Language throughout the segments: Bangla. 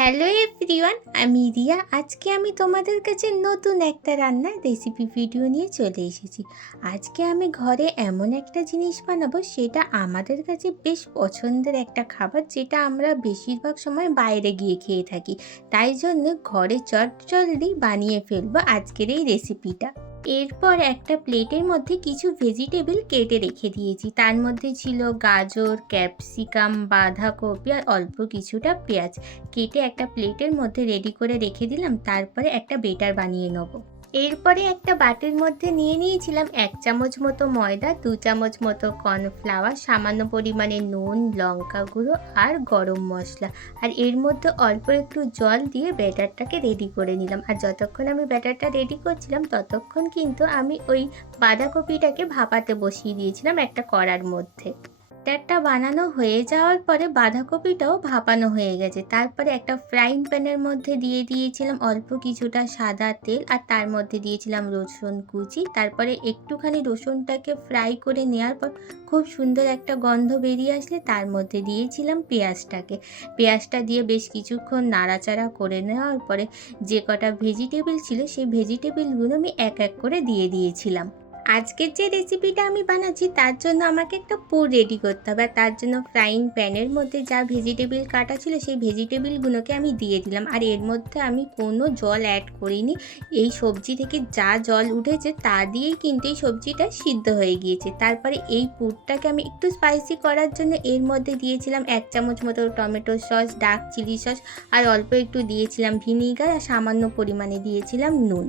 হ্যালো এভরিওয়ান, আমি রিয়া। আজকে আমি তোমাদের কাছে নতুন একটা রান্নার রেসিপি ভিডিও নিয়ে চলে এসেছি। আজকে আমি ঘরে এমন একটা জিনিস বানাবো, সেটা আমাদের কাছে বেশ পছন্দের একটা খাবার, যেটা আমরা বেশিরভাগ সময় বাইরে গিয়ে খেয়ে থাকি। তাই জন্য ঘরে চটজলদি বানিয়ে ফেলবো আজকের এই রেসিপিটা। এরপর একটা প্লেটের মধ্যে কিছু ভেজিটেবল কেটে রেখে দিয়েছি। তার মধ্যে ছিল গাজর, ক্যাপসিকাম, বাঁধাকপি আর অল্প কিছুটা পেঁয়াজ। কেটে একটা প্লেটের মধ্যে রেডি করে রেখে দিলাম। তারপরে একটা বেটার বানিয়ে নেব। এরপরে একটা বাটির মধ্যে নিয়ে নিয়েছিলাম 1 চামচ মতো ময়দা, 2 চামচ মতো কর্নফ্লাওয়ার, সামান্য পরিমাণে নুন, লঙ্কা গুঁড়ো আর গরম মশলা। আর এর মধ্যে অল্প একটু জল দিয়ে ব্যাটারটাকে রেডি করে নিলাম। আর যতক্ষণ আমি ব্যাটারটা রেডি করছিলাম, ততক্ষণ কিন্তু আমি ওই বাঁধাকপিটাকে ভাপাতে বসিয়ে দিয়েছিলাম একটা কড়ার মধ্যে। ব্যাটারটা বানানো হয়ে যাওয়ার পরে বাঁধাকপিটাও ভাপানো হয়ে গেছে। তারপরে একটা ফ্রাইং প্যানের মধ্যে দিয়ে দিয়েছিলাম অল্প কিছুটা সাদা তেল, আর তার মধ্যে দিয়েছিলাম রসুন কুচি। তারপরে একটুখানি রসুনটাকে ফ্রাই করে নেওয়ার পর খুব সুন্দর একটা গন্ধ বেরিয়ে আসলে তার মধ্যে দিয়েছিলাম পেঁয়াজটা দিয়ে বেশ কিছুক্ষণ নাড়াচাড়া করে নেওয়ার পরে যে কটা ভেজিটেবল ছিল, সেই ভেজিটেবলগুলো আমি এক এক করে দিয়ে দিয়েছিলাম। আজকের যে রেসিপিটা আমি বানাচ্ছি, তার জন্য আমাকে একটা পুর রেডি করতে হবে। আর তার জন্য ফ্রাইং প্যানের মধ্যে যা ভেজিটেবল কাটা ছিল, সেই ভেজিটেবলগুলোকে আমি দিয়ে দিলাম। আর এর মধ্যে আমি কোনো জল অ্যাড করিনি। এই সবজি থেকে যা জল উঠেছে তা দিয়েই কিন্তু এই সবজিটা সিদ্ধ হয়ে গিয়েছে। তারপরে এই পুরটাকে আমি একটু স্পাইসি করার জন্য এর মধ্যে দিয়েছিলাম 1 চামচ মতো tomato sauce, dark chilli sauce, আর অল্প একটু দিয়েছিলাম ভিনিগার, আর সামান্য পরিমাণে দিয়েছিলাম নুন।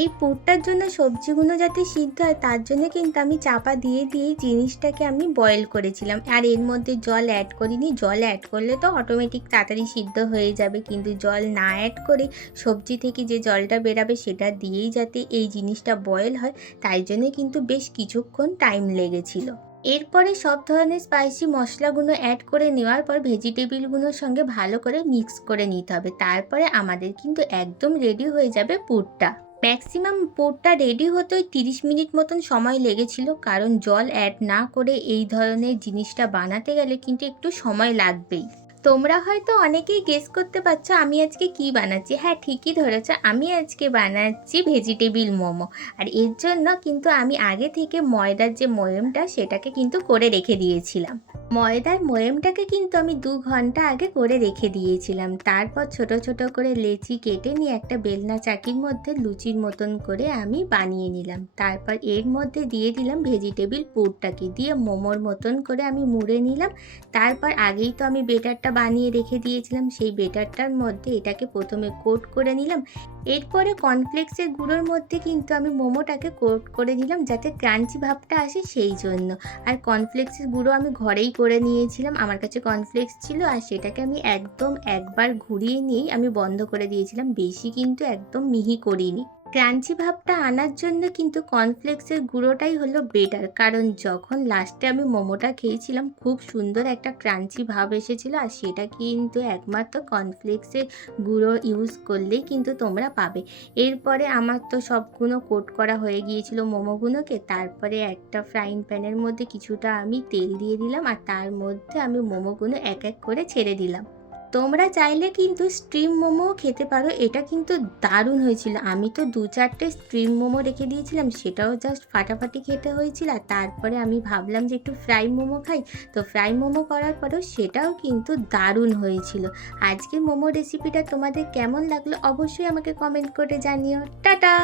এই পুরটার জন্য সবজিগুলো যাতে সিদ্ধ হয়, তার জন্য কিন্তু আমি চাপা দিয়ে জিনিসটাকে আমি বয়েল করেছিলাম। আর এর মধ্যে জল অ্যাড করিনি। জল অ্যাড করলে তো অটোমেটিক তাড়াতাড়ি সিদ্ধ হয়ে যাবে, কিন্তু জল না অ্যাড করে সবজি থেকে যে জলটা বেরাবে সেটা দিয়েই যাতে এই জিনিসটা বয়েল হয়, তাই জন্য কিন্তু বেশ কিছুক্ষণ টাইম লেগেছিল। এরপরে সব ধরনের স্পাইসি মশলাগুলো অ্যাড করে নেওয়ার পর ভেজিটেবলগুলোর সঙ্গে ভালো করে মিক্স করে নিতে হবে। তারপরে আমাদের কিন্তু একদম রেডি হয়ে যাবে পুরটা। ম্যাক্সিমাম পুরটা রেডি হতে 30 মিনিট মতন সময় লেগেছিল, কারণ জল অ্যাড না করে এই ধরনের জিনিসটা বানাতে গেলে কিন্তু একটু সময় লাগবেই। তোমরা হয়তো অনেকেই গেস করতে পারছো আমি আজকে কি বানাচ্ছি। হ্যাঁ, ঠিকই ধরেছ, আমি আজকে বানাচ্ছি ভেজিটেবল মোমো। আর এর জন্য কিন্তু আমি আগে থেকে ময়দার যে ময়মটা, সেটাকে কিন্তু করে রেখে দিয়েছিলাম। ময়দার ময়মটাকে কিন্তু আমি 2 ঘন্টা আগে করে রেখে দিয়েছিলাম। তারপর ছোট ছোট করে লেচি কেটে নিয়ে একটা বেলনা চাকির মধ্যে লুচির মতন করে আমি বানিয়ে নিলাম। তারপর এর মধ্যে দিয়ে দিলাম ভেজিটেবল পুরটাকে, দিয়ে মোমোর মতন করে আমি মুড়ে নিলাম। তারপর আগেই তো আমি বেটারটা বানিয়ে রেখে দিয়েছিলাম, সেই বেটারটার মধ্যে এটাকে প্রথমে কোট করে নিলাম। এরপরে কর্নফ্লেক্সের গুঁড়োর মধ্যে কিন্তু আমি মোমোটাকে কোট করে দিলাম, যাতে ক্রাঞ্চি ভাবটা আসে সেই জন্য। আর কর্নফ্লেক্সের গুঁড়ো আমি ঘরেই করে নিয়েছিলাম, আমার কাছে কর্নফ্লেক্স ছিল। আর সেটাকে আমি একদম একবার ঘুরিয়ে নিয়েই আমি বন্ধ করে দিয়েছিলাম, বেশি কিন্তু একদম মিহি করিনি। ক্রাঞ্চি ভাবটা আনার জন্য কিন্তু কর্নফ্লেক্সের গুঁড়োটাই হলো বেটার, কারণ যখন লাস্টে আমি মোমোটা খেয়েছিলাম খুব সুন্দর একটা ক্রাঞ্চি ভাব এসেছিলো। আর সেটা কিন্তু একমাত্র কর্নফ্লেক্সের গুঁড়ো ইউজ করলেই কিন্তু তোমরা পাবে। এরপরে আমার তো সবগুলো কোট করা হয়ে গিয়েছিল মোমোগুলোকে। তারপরে একটা ফ্রাইং প্যানের মধ্যে কিছুটা আমি তেল দিয়ে দিলাম, আর তার মধ্যে আমি মোমোগুলো এক এক করে ছেড়ে দিলাম। তোমরা চাইলে কিন্তু স্টিম মোমোও খেতে পারো, এটা কিন্তু দারুণ হয়েছিল। আমি তো 2-4টে স্টিম মোমো রেখে দিয়েছিলাম, সেটাও জাস্ট ফাটাফাটি খেতে হয়েছিল। আর তারপরে আমি ভাবলাম যে একটু ফ্রাই মোমো খাই, তো ফ্রাই মোমো করার পরেও সেটাও কিন্তু দারুণ হয়েছিল। আজকে মোমো রেসিপিটা তোমাদের কেমন লাগলো অবশ্যই আমাকে কমেন্ট করে জানিও। টাটা।